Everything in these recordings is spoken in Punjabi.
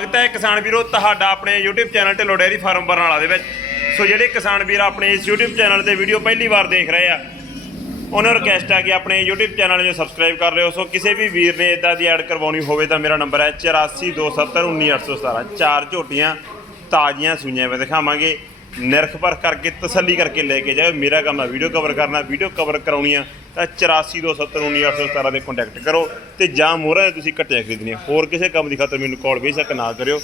ਸਵਾਗਤ ਹੈ ਕਿਸਾਨ ਵੀਰੋ, ਤੁਹਾਡਾ ਆਪਣੇ YouTube channel Dhillon dairy farm Barnala ਦੇ ਵਿੱਚ। ਸੋ ਜਿਹੜੇ ਕਿਸਾਨ ਵੀਰ ਆਪਣੇ ਇਸ YouTube ਚੈਨਲ ਤੇ ਵੀਡੀਓ ਪਹਿਲੀ ਵਾਰ ਦੇਖ ਰਹੇ ਆ, ਉਹਨਾਂ ਨੂੰ ਰਿਕਵੈਸਟ ਆ ਕਿ ਆਪਣੇ YouTube ਚੈਨਲ ਨੂੰ ਸਬਸਕ੍ਰਾਈਬ ਕਰ ਲਿਓ। ਸੋ ਕਿਸੇ ਵੀ ਵੀਰ ਨੇ ਇਦਾਂ ਦੀ ਐਡ ਕਰਵਾਉਣੀ ਹੋਵੇ ਤਾਂ ਮੇਰਾ ਨੰਬਰ ਹੈ 8427191817 ਚਾਰ ਝੋਟੀਆਂ, ਤਾਜ਼ੀਆਂ ਸੂਈਆਂ ਵੇ ਦਿਖਾਵਾਂਗੇ। ਨਿਰਖ ਪਰ ਕਰਕੇ ਤਸੱਲੀ ਕਰਕੇ ਲੈ ਕੇ ਜਾਓ ਮੇਰਾ ਕੰਮ ਹੈ ਵੀਡੀਓ ਕਵਰ ਕਰਨਾ। ਵੀਡੀਓ ਕਵਰ ਕਰਾਉਣੀ ਆ। ਤਾਂ 8427191817 ਦੇ ਕੰਟੈਕਟ ਕਰੋ ਤੇ ਜਾਂ ਮੋਹਰਾਂ ਦੇ ਤੁਸੀਂ ਕੱਟਿਆ ਖਰੀਦਣੀਆਂ। ਹੋਰ ਕਿਸੇ ਕੰਮ ਦੀ ਖਾਤਰ ਮੈਨੂੰ ਕਾਲ ਬੇਸ਼ੱਕ ਨਾ ਕਰਿਓ।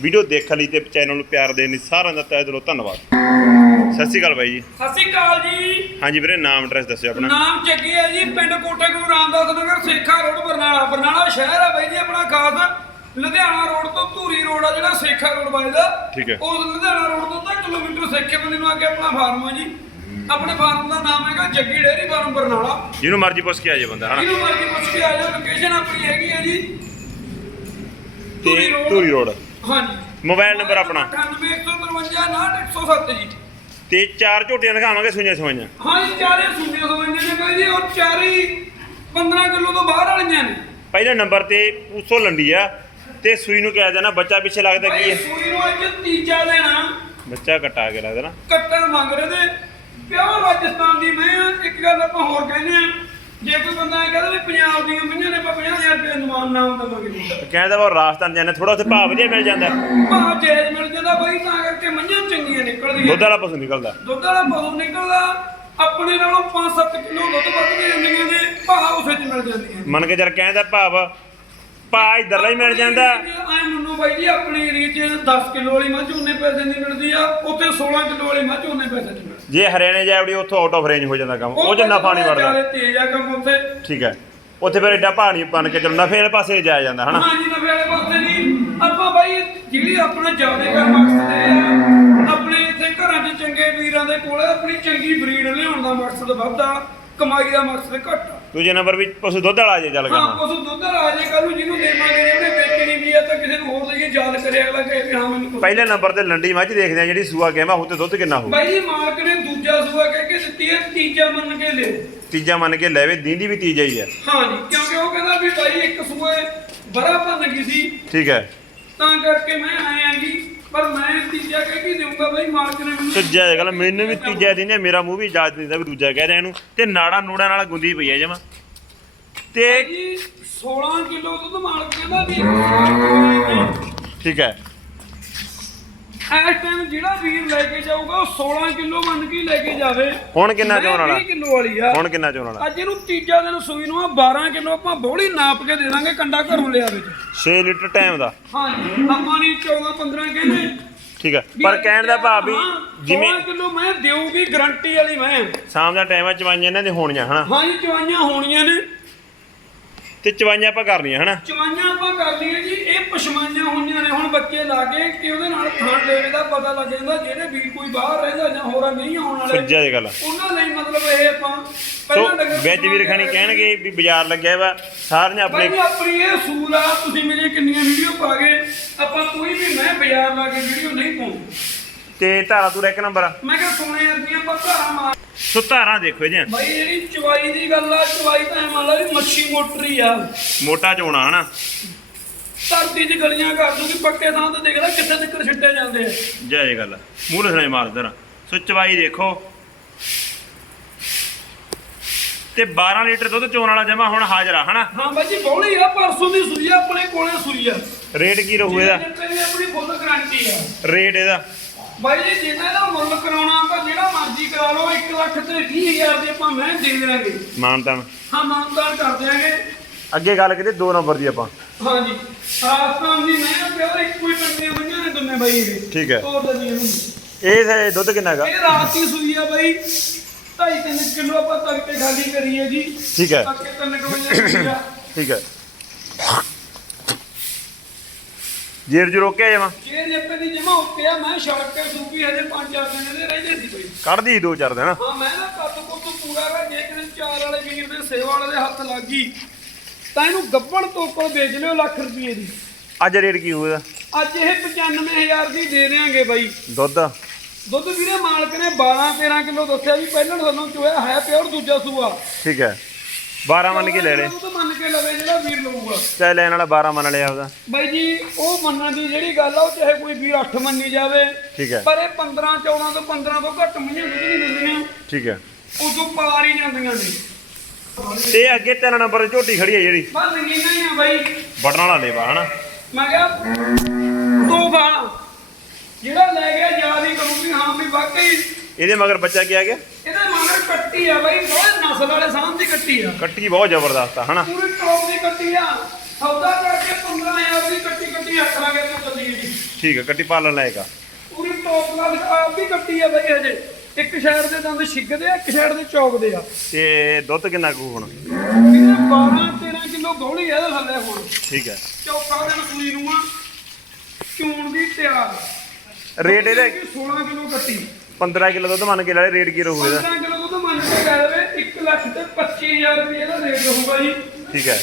ਵੀਡੀਓ ਦੇਖਣ ਲਈ ਤੇ ਚੈਨਲ ਨੂੰ ਪਿਆਰ ਦੇਣ ਲਈ ਸਾਰਿਆਂ ਦਾ ਤਹਿ ਦਿਲੋਂ ਧੰਨਵਾਦ। ਸਤਿ ਸ਼੍ਰੀ ਅਕਾਲ ਬਾਈ ਜੀ। ਸਤਿ ਸ਼੍ਰੀ ਅਕਾਲ ਜੀ। ਹਾਂਜੀ ਵੀਰੇ ਨਾਮ ਐਡਰੈਸ ਦੱਸਿਓ ਆਪਣਾ। ਨਾਮ ਜੱਗੀ ਹੈ ਜੀ ਪਿੰਡ ਕੋਟਾ ਗੁਰੂ ਰਾਮਦਾਸ ਨਗਰ ਸੇਖਾ ਰੋਡ ਬਰਨਾਲਾ। ਬਰਨਾਲਾ ਸ਼ਹਿਰ ਹੈ ਬਾਈ ਜੀ ਆਪਣਾ ਖਾਸ। ਲੁਧਿਆਣਾ ਰੋਡ ਤੋਂ ਧੂਰੀ ਰੋਡ ਆ ਜਿਹੜਾ ਸੇਖਾ ਰੋਡ ਵੱਜਦਾ ਠੀਕ ਹੈ। ਉਸ ਲੁਧਿਆਣਾ ਰੋਡ ਤੋਂ ਤਾਂ ਕਿਲੋਮੀਟਰ ਸੇਖੇ ਬੰਦੇ ਨੂੰ ਅੱਗੇ ਆਪਣਾ ਫਾਰਮ ਹੈ ਜੀ। ਆਪਣੇ ਫਾਰਮ ਦਾ ਨਾਮ ਹੈਗਾ ਜੱਗੀ ਡੇਅਰੀ ਫਾਰਮ ਬਰਨਾਲਾ। ਜਿਹਨੂੰ ਮਰਜ਼ੀ ਪੁੱਛ ਕੇ ਆ ਜਾਏ ਬੰਦਾ ਹਨਾ? ਇਹਨੂੰ ਮਰਜ਼ੀ ਪੁੱਛ ਕੇ ਆ ਜਾਓ ਲੋਕੇਸ਼ਨ ਆਪਣੀ ਹੈਗੀ ਹੈ ਜੀ। ਤੇ ਧੂਰੀ ਰੋਡ। ਹਾਂਜੀ। ਮੋਬਾਈਲ ਨੰਬਰ ਆਪਣਾ। 9815 ਜੀ। ਤੇ ਚਾਰ ਝੋਟੀਆਂ ਦਿਖਾਵਾਂਗੇ ਸੂਈਆਂ ਸੂਈਆਂ ਹਾਂ ਜੀ ਚਾਰੇ ਸੂਬੇ ਸਮਝਦੇ ਨੇ ਜੀ ਔਰ ਚਾਰੇ ਹੀ 15 ਕਿਲੋ ਤੋਂ ਬਾਹਰ ਵਾਲੀਆਂ ਨੇ। ਪਹਿਲੇ ਨੰਬਰ ਤੇ ਪੂਸੋ ਲੰਡੀ ਆ ਤੇ ਸੂਈ ਨੂੰ ਕਿਹਾ ਜਾਣਾ ਬੱਚਾ ਪਿੱਛੇ ਲੱਗਦਾ ਕੀ ਭਾਈ ਹੈ? ਸੂਈ ਨੂੰ ਅੱਜ ਤੀਜਾ ਦੇਣਾ। ਬੱਚਾ ਕਟਾ ਕੇ ਲੱਗਦਾ ਨਾ। ਕੱਟਣ ਮੰਗ ਰਹੇ ਨੇ। ਪਿਓਰ ਰਾਜਸਥਾਨ ਦੀ ਮੈਂ। ਇੱਕ ਗੱਲ ਆਪਾਂ ਹੋਰ ਕਹਿੰਦੇ ਆ ਜੇ ਕੋਈ ਬੰਦਾ ਇਹ ਕਹਿੰਦਾ ਵੀ ਪੰਜਾਬ ਦੀਆਂ ਮਈਆਂ ਨੇ ਆਪਾਂ 50000 ਰੁਪਏ ਅਨੁਮਾਨ ਨਾਮ ਦੇਵਾਂਗੇ ਜੀ। ਕਹਿੰਦਾ ਵਾ ਰਾਜਸਥਾਨ ਜਾਂਦੇ ਥੋੜਾ ਉੱਥੇ ਭਾਅ ਵਧੀਆ ਮਿਲ ਜਾਂਦਾ। ਭਾਅ ਜਾਇਜ਼ ਮਿਲ ਜਾਂਦਾ ਬਾਈ ਤਾਂ ਕਰਕੇ ਮਈਆਂ ਚੰਗੀਆਂ ਨਿਕਲਦੀਆਂ। ਦੁੱਧ ਵਾਲਾ ਪਸ਼ੂ ਨਿਕਲਦਾ। ਦੁੱਧ ਵਾਲਾ ਪਸ਼ੂ ਨਿਕਲਦਾ ਆਪਣੇ ਨਾਲੋਂ 5-7 ਕਿਲੋ ਦੁੱਧ ਵੱਧ ਦੇ ਜਾਂਦੀਆਂ ਨੇ ਭਾਅ ਉਸੇ ਚ ਮਿਲ ਜਾਂਦੀਆਂ ਮੰਨ ਕੇ ਜਰ ਕਹਿੰਦਾ ਭਾਵ ਭਾਅ ਇਧਰਲਾ ਹੀ ਮਿਲ ਜਾਂਦਾ। ਐ ਮੰਨੋ ਬਾਈ ਜੀ ਆਪਣੇ ਏਰੀਏ 'ਚ 10 ਕਿਲੋ ਵਾਲੀ ਮੱਝ ਉਹਨੇ ਪੈਸੇ ਦੀ ਮਿਲਦੀ ਆ ਉੱਥੇ 16 ਕਿਲੋ ਵਾਲੀ ਮੱਝ ਉਹਨੇ ਪੈਸੇ ਦੀ ਮਿਲਦੀ। ਜੇ ਹਰਿਆਣੇ ਜਾਵੜੀ ਉੱਥੋਂ ਆਊਟ ਆਫ ਰੇਂਜ ਹੋ ਜਾਂਦਾ ਕੰਮ। ਉਹ ਨਫਾ ਨਹੀਂ ਵੜਦਾ। ਤੇਜ਼ ਆ ਕੰਮ ਉੱਥੇ। ਠੀਕ ਹੈ। ਉੱਥੇ ਫਿਰ ਐਡਾ ਨਹੀਂ ਬਣ ਕੇ ਚੱਲੋ ਨਫੇ ਵਾਲੇ ਪਾਸੇ ਜਾਇਆ ਜਾਂਦਾ ਹਨਾ? ਹਾਂਜੀ ਨਵੇਂ ਵਾਲੇ ਪਾਸੇ ਨਹੀਂ। ਆਪਾਂ ਬਾਈ ਜਿਹੜੀ ਆਪਣਾ ਜ਼ਿਆਦਾ ਕਰ ਮਕਸਦ ਆ ਆਪਣੇ ਇੱਥੇ ਘਰਾਂ 'ਚ ਚੰਗੇ ਵੀਰਾਂ ਦੇ ਕੋਲ ਆਪਣੀ ਚੰਗੀ ਬਰੀਡ ਲਿਆਉਣ ਦਾ ਮਕਸਦ ਵੱਧਾ ਕਮਾਈ ਦਾ ਮਕਸਦ ਘੱਟ। ਦੂਜੇ ਨੰਬਰ ਵੀ ਪਸ਼ੂ ਦੁੱਧ ਵਾਲਾ ਜੇ ਚੱਲ ਹਾਂ ਗਿਆ ਪਸ਼ੂ ਦੁੱਧ ਆ ਜੇ ਕੱਲ ਨੂੰ ਜਿਹਨੂੰ ਦੇਵਾਂਗੇ ਜਿਹਨੇ ਵੇਚਣੀ ਵੀ ਆ ਤਾਂ ਕਿਸੇ ਨੂੰ ਹੋਰ ਦੇਈਏ ਯਾਦ ਕਰੇ ਅਗਲਾ ਕਹੇ ਵੀ ਹਾਂ ਮੈਨੂੰ ਕੁਛ ਪਹਿਲੇ ਨੰਬਰ ਤੇ ਲੰਡੀ ਮੱਝ ਦੇਖਦੇ ਆ ਜਿਹੜੀ ਸੂਆ ਗਿਆ ਉਹ ਤੇ ਦੁੱਧ ਕਿੰਨਾ ਹੋਊ? ਬਾਈ ਜੀ ਮਾਲਕ ਨੇ ਦੂਜਾ ਸੂਆ ਕਹਿ ਕੇ ਦਿੱਤੀ ਹੈ ਤੀਜਾ ਮੰਨ ਕੇ ਲਿਓ ਤੀਜਾ ਮੰਨ ਕੇ ਲੈਵੇ ਦੀਂਦੀ ਵੀ ਤੀਜਾ ਹੀ ਹੈ ਹਾਂ ਜੀ ਕਿਉਂਕਿ ਉਹ ਕਹਿੰਦਾ ਵੀ ਬਾਈ ਇੱਕ ਸੂਏ ਬੜਾ ਭੰਨ ਗਈ ਸੀ। ਠੀਕ ਹੈ। ਤਾਂ ਕਰਕੇ ਮੈਂ ਆਇਆ ਜੀ ਪਰ ਮੈਂ ਤੀਜਾ ਕਹਿ ਕੇ ਦੇਊਂਗਾ ਬਾਈ ਮਾਲਕ ਨੇ ਮੈਨੂੰ ਤੀਜਾ ਗੱਲ ਮੈਨੂੰ ਵੀ ਤੀਜਾ ਦਿੰਦੇ ਮੇਰਾ ਮੂੰਹ ਵੀ ਇਜਾਜ਼ਤ ਦਿੰਦਾ ਵੀ ਦੂਜਾ ਕਹਿ ਰਿਹਾ ਇਹਨੂੰ। ਤੇ ਨਾੜਾ ਨੂੜਾ ਨਾਲ ਗੁੰਦੀ ਪਈ ਹੈ ਜਮਾ। ਤੇ ਜੀ 16 ਕਿਲੋ ਦੁੱਧ ਮਾਲਕ ਕਹਿੰਦਾ ਵੀ ਇੱਕ ਸੂਆ। ਠੀਕ ਹੈ। ਇਸ ਟਾਈਮ ਜਿਹੜਾ ਵੀਰ ਲੈ ਕੇ ਜਾਊਗਾ ਉਹ 16 ਕਿਲੋ ਮੰਨ ਕੇ ਹੀ ਲੈ ਕੇ ਜਾਵੇ। ਹੁਣ ਕਿੰਨਾ ਚੋਣ ਵਾਲਾ? 20 ਕਿਲੋ ਵਾਲੀ ਆ। ਹੁਣ ਕਿੰਨਾ ਚੋਣ ਵਾਲਾ? ਅੱਜ ਇਹਨੂੰ ਤੀਜਾ ਦਿਨ ਸੂਈ ਨੂੰ ਆ 12 ਕਿਲੋ ਆਪਾਂ ਬੋਲੀ ਨਾਪ ਕੇ ਦੇ ਦਾਂਗੇ ਕੰਡਾ ਘਰੋਂ ਲਿਆ ਵਿੱਚ। 6 ਲੀਟਰ ਟਾਈਮ ਦਾ। ਹਾਂਜੀ ਆਪਾਂ ਨਹੀਂ 14 15 ਕਹਿੰਦੇ। ਠੀਕ ਹੈ। ਪਰ ਕਹਿਣ ਦਾ ਭਾਵ ਵੀ ਜਿਵੇਂ 16 ਕਿਲੋ ਮੈਂ ਦੇਊਗੀ ਗਰੰਟੀ ਵਾਲੀ ਮੈਂ। ਸ਼ਾਮ ਦਾ ਟਾਈਮ ਆ ਚਵਾਈਆਂ ਇਹਨਾਂ ਦੇ ਹੋਣੀਆਂ ਹਨਾ? ਹਾਂਜੀ ਚਵਾਈਆਂ ਹੋਣੀਆਂ ਨੇ। ਤੇ ਚਵਾਈਆਂ ਆਪਾਂ ਕਰਨੀਆਂ ਹਨਾ? ਚਵਾਈਆਂ ਆਪਾਂ ਕਰ ਜੀ ਇਹ ਪਸ਼ਮਾਈਆਂ ਹੋਈਆਂ ਨੇ ਹੁਣ ਬੱਚੇ ਲਾ ਕੇ ਕਿ ਉਹਦੇ ਨਾਲ ਖਾਣ ਦੇਵੇ ਦਾ ਪਤਾ ਲੱਗ ਜਾਂਦਾ ਜਿਹੜੇ ਵੀ ਕੋਈ ਬਾਹਰ ਰਹਿੰਦਾ ਜਾਂ ਹੋਰਾਂ ਨਹੀਂ ਆਉਣ ਵਾਲੇ। ਸੱਜਾ ਦੀ ਗੱਲ। ਉਹਨਾਂ ਲਈ ਮਤਲਬ ਇਹ ਆਪਾਂ ਪਹਿਲਾਂ ਵਿੱਚ ਵੀਰ ਖਾਣੀ ਕਹਿਣਗੇ ਵੀ ਬਾਜ਼ਾਰ ਲੱਗਿਆ ਵਾ ਸਾਰਿਆਂ ਆਪਣੇ ਆਪਣੀ ਇਹ ਸੂਲ ਆ ਤੁਸੀਂ ਮੇਰੇ ਕਿੰਨੀਆਂ ਵੀਡੀਓ ਪਾ ਗਏ ਆਪਾਂ ਕੋਈ ਵੀ ਮੈਂ ਬਾਜ਼ਾਰ ਲਾ ਕੇ ਵੀਡੀਓ ਨਹੀਂ ਪਾਉਂਦਾ। ਤੇ ਧਾਰਾ ਤੂੰ ਇੱਕ ਨੰਬਰ ਮੈਂ ਕਿਹਾ ਸੋਨੇ ਵਰਗੀਆਂ ਪਰ ਧਾਰਾਂ ਮਾਰ ਸੋ ਧਾਰਾਂ ਦੇਖੋ ਇਹਦੀਆਂ। ਭਾਈ ਜਿਹੜੀ ਚਵਾਈ ਦੀ ਗੱਲ ਆ ਚਵਾਈ ਤਾਂ ਐ ਮੰਨ ਲਾ ਵੀ ਮੱਛੀ ਮੋਟਰੀ ਆ। ਮੋਟਾ ਚੋਣਾ ਹਨਾ? ਧਰਤੀ 'ਚ ਗਲੀਆਂ ਕਰ ਦੂਗੀ ਪੱਕੇ ਥਾਂ ਤੇ ਦੇਖਦਾ ਕਿੱਥੇ ਤੱਕ ਛੱਡੇ ਜਾਂਦੇ ਆ। ਜੈ ਜੈ ਗੱਲ ਮੂਲ ਸੁਣਾਈ ਮਾਰ ਦਰ ਸੋ ਚਵਾਈ ਦੇਖੋ। ਤੇ 12 ਲੀਟਰ ਦੁੱਧ ਚੋਣ ਵਾਲਾ ਜਮਾ ਹੁਣ ਹਾਜ਼ਰ ਆ ਹਨਾ? ਹਾਂ ਬਾਈ ਜੀ ਬੌਲੀ ਆ ਪਰਸੋਂ ਦੀ ਸੂਈ ਆ ਆਪਣੇ ਕੋਲੇ ਸੂਈ ਆ। ਰੇਟ ਕੀ ਰਹੂ ਇਹਦਾ? ਆਪਣੀ ਫੁੱਲ ਗਾਰੰਟੀ ਆ। ਰੇਟ ਇਹਦਾ? ਬਾਈ ਜੀ ਜਿਹਨੇ ਦਾ ਮੁੱਲ ਕਰਾਉਣਾ ਤਾਂ ਜਿਹੜਾ ਮਰਜ਼ੀ ਕਰਾ ਲਓ 1 ਲੱਖ ਤੇ 20000 ਦੇ ਆਪਾਂ ਮੈਂ ਦੇ ਦੇਵਾਂਗੇ ਮਾਨਤਾਨ। ਹਾਂ ਮਾਨਦਾਰ ਕਰ ਦਿਆਂਗੇ। ਅੱਗੇ ਗੱਲ ਕਰੀਏ 2 ਨੰਬਰ ਦੀ ਆਪਾਂ। ਹਾਂਜੀ। ਰਾਜਸਥਾਨ ਦੀ ਮੈਂ ਪਿਆ ਇੱਕੋ ਹੀ ਟੰਗੇ ਮੰਗੀਆਂ ਨੇ ਦੋਨੇ ਬਾਈ ਇਹ। ਠੀਕ ਹੈ। ਤੋੜ ਦੇ ਇਹਨੂੰ ਇਹ ਹੈ ਦੁੱਧ ਕਿੰਨਾ ਹੈਗਾ? ਇਹ ਰਾਤ ਦੀ ਸੂਈ ਆ ਬਾਈ। 2.5 ਕਿਲੋ ਆਪਾਂ ਤੜਕੇ ਖਾਲੀ ਕਰੀਏ ਜੀ। ਠੀਕ ਹੈ। ਤੜਕੇ ਤਿੰਨ ਕੁ ਵਜੇ ਸੂਈ ਆ। ਠੀਕ ਹੈ। ਜੇਰ ਜੂ ਰੋਕਿਆ ਜਮਾ ਜੇ ਜੱਪੇ ਦੀ ਜਮਾ ਉੱਤੇ ਆ ਮੈਂ ਸੜਕ ਤੇ ਸੂਪੀ ਹਜੇ 5-4 ਦਿਨ ਦੇ ਰਹਿੰਦੇ ਸੀ ਕੋਈ ਕੱਢਦੀ ਦੋ ਚਾਰ ਦਿਨ। ਹਾਂ ਮੈਂ ਨਾ ਕੱਟ ਕੁੱਟ ਪੂਰਾ ਗਾ ਜੇ ਕਿਤੇ ਚਾਰ ਵਾਲੇ ਵੀਰ ਦੇ ਸੇਵਾ ਵਾਲੇ ਦੇ ਹੱਥ ਲੱਗ ਗਈ ਤਾਂ ਇਹਨੂੰ ਗੱਬਣ ਤੋਕੋ ਵੇਚ ਲਿਓ ਲੱਖ ਰੁਪਏ ਦੀ। ਅੱਜ ਰੇਟ ਕੀ ਹੋਊਗਾ ਅੱਜ ਇਹ 95000 ਦੀ ਦੇ ਦੇਾਂਗੇ ਬਾਈ। ਦੁੱਧ? ਦੁੱਧ ਵੀਰੇ ਮਾਲਕ ਨੇ 12 13 ਕਿਲੋ ਦੱਸਿਆ ਵੀ ਪਹਿਲਾਂ ਸਾਨੂੰ ਚੋਇਆ ਹੈ ਪਿਓਰ ਦੂਜਾ ਸੂਆ। ਠੀਕ ਹੈ। 12 ਮੰਨ ਕੇ ਲੈ ਲੈ ਉਹ ਤਾਂ ਮੰਨ ਕੇ ਲਵੇ ਜਿਹੜਾ ਵੀਰ ਲਊਗਾ। ਚਾਹੇ ਲੈਣ ਵਾਲਾ 12 ਮੰਨ ਲਿਆ ਉਹਦਾ ਬਾਈ ਜੀ ਉਹ ਮੰਨਣ ਦੀ ਜਿਹੜੀ ਗੱਲ ਆ ਉਹ ਚਾਹੇ ਕੋਈ ਵੀਰ 8 ਮੰਨੀ ਜਾਵੇ ਠੀਕ ਹੈ। ਪਰ ਇਹ 15 14 ਤੋਂ 15 ਤੋਂ ਘੱਟ ਮਹੀਨੇ ਦੁੱਧ ਨਹੀਂ ਦਿੰਦੀਆਂ। ਠੀਕ ਹੈ। ਉਦੋਂ ਪਾਰ ਹੀ ਜਾਂਦੀਆਂ ਨੇ। ਤੇ ਅੱਗੇ ਤਿੰਨ ਨੰਬਰ ਝੋਟੀ ਖੜੀ ਹੈ ਜਿਹੜੀ। ਬਸ ਨਗੀਨਾ ਹੀ ਆ ਬਾਈ। ਬਟਨ ਵਾਲਾ ਲੇਵਾ ਹਨਾ? ਮੈਂ ਕਿਹਾ ਦੋ ਬਾਣਾ ਜਿਹੜਾ ਲੈ ਗਿਆ ਯਾਦ ਹੀ ਕਰੂ ਵੀ ਹਾਂ ਵੀ ਵਾਕਈ ਇਹਦੇ ਮਗਰ ਬੱਚਾ ਕੀ ਆ ਗਿਆ? ਕੱਟੀ ਆ ਬਾਈ ਬਹੁਤ ਨਸਲ ਵਾਲੇ ਸਾਹਮ ਦੀ ਕੱਟੀ ਆ। ਕੱਟੀ ਬਹੁਤ ਜ਼ਬਰਦਸਤ ਆ ਹਨਾ? ਪੂਰੀ ਟੌਪ ਦੀ ਕੱਟੀ ਆ। ਸੌਦਾ ਕਰਕੇ 15000 ਦੀ ਕੱਟੀ ਕੱਟੀ ਹੱਥ ਲਾ ਕੇ ਤੂੰ ਚੱਲੀ ਜੀ ਠੀਕ ਹੈ ਕੱਟੀ ਪਾਲਣ ਲਾਇਕਾ ਪੂਰੀ ਟੌਪ ਨਾਲ ਆਪ ਵੀ ਕੱਟੀ ਆ ਬਾਈ ਹਜੇ ਇੱਕ ਸਾਈਡ ਦੇ ਦੰਦ ਛਿੱਗਦੇ ਆ ਇੱਕ ਸਾਈਡ ਦੇ ਚੌਕਦੇ ਆ। ਤੇ ਦੁੱਧ ਕਿੰਨਾ ਕੁ ਹੁਣ? ਇਹਦੇ 12 13 ਕਿਲੋ ਗੌਲੀ ਆ ਇਹਦੇ ਥੱਲੇ ਹੁਣ। ਠੀਕ ਹੈ ਚੌਥਾ ਦਿਨ ਸੂਈ ਨੂੰ ਆ। ਚੂਣ ਦੀ ਤਿਆਰ। ਰੇਟ ਇਹਦੇ 16 ਕਿਲੋ ਕੱਟੀ। 15 ਕਿਲੋ ਦੁੱਧ ਮੰਨ ਕੇ ਲੈ ਰੇਟ ਕੀ ਰਹੂ ਇਹਦਾ? 15 ਕਿਲੋ ਦੁੱਧ ਮੰਨ ਕੇ ਕਹਿ ਦੇਵੇ 1 ਲੱਖ ਤੇ 25000 ਰੁਪਏ ਦਾ ਰੇਟ ਹੋਊਗਾ ਜੀ। ਠੀਕ ਹੈ।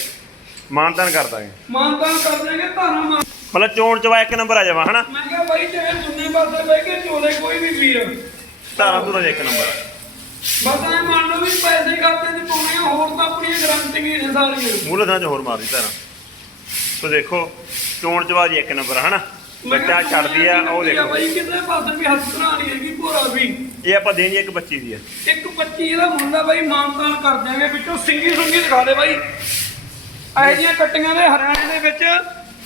ਮਾਨਤਾਨ ਕਰ ਦਾਂਗੇ। ਮਾਨਤਾਨ ਕਰ ਦੇਣਗੇ ਧਾਰਾ ਮਾਨ ਮਤਲਬ ਚੋਣ ਚਵਾ ਇੱਕ ਨੰਬਰ ਆ ਜਾਵਾ ਹਨਾ? ਮੈਂ ਕਿਹਾ ਬਾਈ ਚਾਹੇ ਦੁੰਨੇ ਪਾਸੇ ਬਹਿ ਕੇ ਚੋਲੇ ਕੋਈ ਵੀ ਵੀਰ। ਧਾਰਾ ਧੂਰਾ ਜਿਹਾ ਇੱਕ ਨੰਬਰ ਆ। ਬਸ ਐ ਮੰਨ ਲਓ ਵੀ ਪੈਸੇ ਖਾਤੇ 'ਚ ਪਾਉਣੇ ਆ ਹੋਰ ਤਾਂ ਆਪਣੀਆਂ ਗਰੰਟੀਆਂ ਨੇ ਸਾਰੀਆਂ। ਮੂਲੇ ਥਾਂ ਚ ਹੋਰ ਮਾਰਦੀ ਧਾਰਾ ਤੋ ਦੇਖੋ ਚੋਣ ਚਵਾ ਦੀ ਇੱਕ ਨੰਬਰ ਹਨਾ? ਬੱਚਾ ਛੱਡਦੀ ਆ ਉਹ ਦੇਖੋ। ਬਾਈ ਕਿਸੇ ਪਾਸੇ ਵੀ ਹੱਥ ਬਣਾ ਨਹੀਂ ਹੈਗੀ ਭੋਰਾ ਵੀ। ਇਹ ਆਪਾਂ ਦੇਣੀ ਇੱਕ ਬੱਚੀ ਦੀ ਆ। ਇੱਕ 25 ਦਾ ਮੁੰਡਾ ਬਾਈ ਮਾਨਤਾਨ ਕਰ ਦਿਆਂਗੇ ਵਿੱਚੋਂ ਸਿੰਗੀ ਸੁੰਗੀ ਦਿਖਾ ਦੇ ਬਾਈ। ਇਹੋ ਜਿਹੀਆਂ ਕੱਟੀਆਂ ਦੇ ਹਰਿਆਣੇ ਦੇ ਵਿੱਚ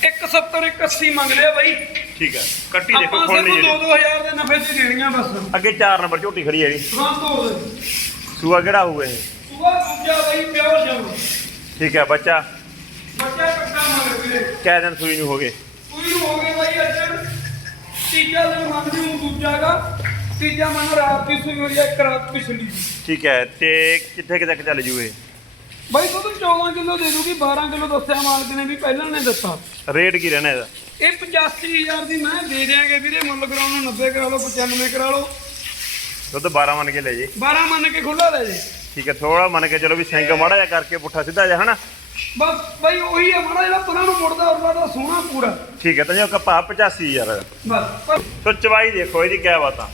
170 180 ਮੰਗਦੇ ਆ ਬਾਈ। ਠੀਕ ਹੈ ਕੱਟੀ ਦੇਖੋ ਖੋਲਣੀ ਜਿਹੜੀ 2-2000 ਦੇ ਨਫੇ 'ਚ ਦੇਣੀਆਂ ਬਸ। ਅੱਗੇ 4 ਨੰਬਰ ਝੋਟੀ ਖੜੀ ਹੈ ਜੀ। ਹਾਂ ਸੂਆ ਕਿਹੜਾ ਹੋਊ ਇਹ? ਦੂਜਾ ਬਾਈ ਪਿਓਰ ਜਾਊ ਠੀਕ ਹੈ ਬੱਚਾ। ਬੱਚਾ ਕੱਟਾ ਮਗਰ ਵੀਰੇ। ਕੈ ਦਿਨ ਸੂਈ ਨੂੰ ਹੋ ਗਏ। ਨੂੰ ਹੋ ਗਏ ਬਾਈ ਅੱਜ ਤੀਜਾ ਦਿਨ ਮੰਨਦੇ ਹਾਂ ਦੂਜਾ ਗਾ ਤੀਜਾ ਮਨ ਰਾਤ ਦੀ ਸੂਈ ਹੋਈ ਹੈ ਇੱਕ ਰਾਤ ਪਿਛਲੀ। ਠੀਕ ਹੈ ਤੇ ਕਿੱਥੇ ਕਿੱਥੇ ਚੱਲ ਜੂ ਇਹ ਬਾਈ ਦੁੱਧ 14 ਕਿਲੋ ਦੇ ਦੂਗੀ 12 ਕਿਲੋ ਦੱਸਿਆ ਮਾਲਕ ਨੇ ਵੀ ਪਹਿਲਾਂ ਨੇ ਦੱਸਾ ਰੇਟ ਕੀ ਰਹਿਣਾ ਇਹਦਾ? ਇਹ 85000 ਦੀ ਮੈਂ ਦੇ ਦਿਆਂਗੇ ਵੀਰੇ ਮੁੱਲ ਕਰਾਉਣ ਨੂੰ 90 ਕਰਾ ਲਓ 95 ਕਰਾ ਲਓ। ਦੁੱਧ 12 ਮੰਨ ਕੇ ਲੈ ਜੇ। 12 ਮੰਨ ਕੇ ਖੁੱਲਾ ਲੈ ਜੇ। ਠੀਕ ਹੈ ਥੋੜਾ ਮੰਨ ਕੇ ਚਲੋ ਵੀ ਸਿੰਘ ਮਾੜਾ ਜਿਹਾ ਕਰਕੇ ਪੁੱਠਾ ਸਿੱਧਾ ਜਿਹਾ ਹਨਾ? ਬਸ ਬਾਈ ਉਹੀ ਆ ਮਾੜਾ ਜਿਹੜਾ ਪਰਾਂ ਨੂੰ ਮੁੜਦਾ ਉਹਦਾ ਦਾ ਸੋਹਣਾ ਪੂਰਾ ਠੀਕ ਹੈ ਤਾਂ ਜੋ ਕੱਪਾ 85000 ਬਸ ਪਰ ਸੋ ਚਵਾਈ ਦੇਖੋ ਇਹਦੀ ਕਿਆ ਬਾਤਾਂ।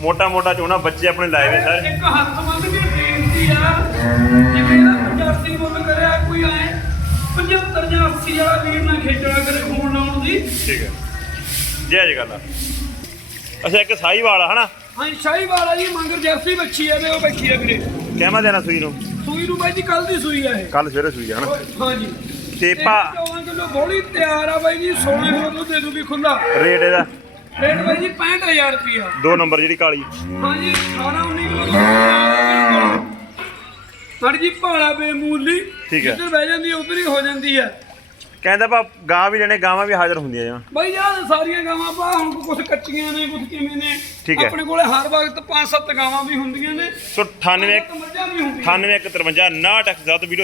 ਮੋਟਾ ਮੋਟਾ ਚੋਣਾ ਬੱਚੇ ਆਪਣੇ ਲਾਏ ਵੇ ਸਾਰੇ। ਇੱਕ ਹੱਥ ਮੰਨ ਕੇ ਬੇਨਤੀ ਆ ਜਿਵੇਂ ਇਹਦਾ 85 ਮੁੱਲ ਕਰਿਆ ਕੋਈ ਆਏ 75 ਜਾਂ 80 ਵਾਲਾ ਵੀਰ ਨਾ ਖੇਚੜਾ ਕਰੇ ਖੂਨ ਲਾਉਣ ਦੀ। ਠੀਕ ਹੈ। ਜੈ ਜੀ ਗੱਲ ਅੱਛਾ ਇੱਕ ਸਾਈ ਵਾਲਾ ਹਨਾ? ਹਾਂ ਸ਼ਾਹੀ ਵਾਲਾ ਜੀ ਮੰਗਰ ਜਰਸੀ ਬੱਚੀ ਆ ਵੇ ਉਹ ਬੱਚੀ ਆ ਵੀਰੇ। ਕਹਿਮਾ ਦੇਣਾ ਸੂਈ ਨੂੰ। ਨੂੰ ਬਾਈ ਜੀ ਕੱਲ ਦੀ ਸੂਈ ਆ ਇਹ। ਕੱਲ ਸਵੇਰੇ ਸੂਈ ਆ ਹਨਾ? ਹਾਂ ਜੀ ਤੇ ਭਾ 14 ਕਿਲੋ ਬੋਲੀ ਤਿਆਰ ਆ ਬਾਈ ਜੀ 16 ਕਿਲੋ ਦੁੱਧ ਦੇ ਦੂਗੀ ਖੁੱਲਾ ਰੇਟ ਇਹਦਾ? ਰੇਟ ਬਾਈ ਜੀ 65000 ਰੁਪਿਆ ਦੋ ਨੰਬਰ ਜਿਹੜੀ ਕਾਲੀ। ਹਾਂ ਜੀ 18 19 ਕਿਲੋ ਮੜ ਜੀ ਭਾਲਾ ਬੇਮੂਲੀ ਠੀਕ ਹੈ। ਜਿੱਧਰ ਬਹਿ ਜਾਂਦੀ ਉੱਧਰ ਹੀ ਹੋ ਜਾਂਦੀ ਆ ਕਹਿੰਦਾ ਭਾ ਗਾਂ ਵੀ ਲੈਣੇ ਗਾਵਾਂ ਵੀ ਹਾਜ਼ਰ ਹੁੰਦੀਆਂ ਜਾਂ ਬਾਈ ਯਾਰ ਸਾਰੀਆਂ ਗਾਵਾਂ ਪਾ ਹੁਣ ਕੁਝ ਕੱਚੀਆਂ ਨੇ ਕੁਝ ਕਿਵੇਂ ਨੇ। ਠੀਕ ਹੈ। ਆਪਣੇ ਕੋਲੇ ਹਰ ਵਕਤ 5-7 ਗਾਵਾਂ ਵੀ ਹੁੰਦੀਆਂ ਨੇ। ਸੋ 98 ਮੱਝਾਂ ਵੀ ਹੁੰਦੀਆਂ 98 153 59 ਵੀਡੀਓ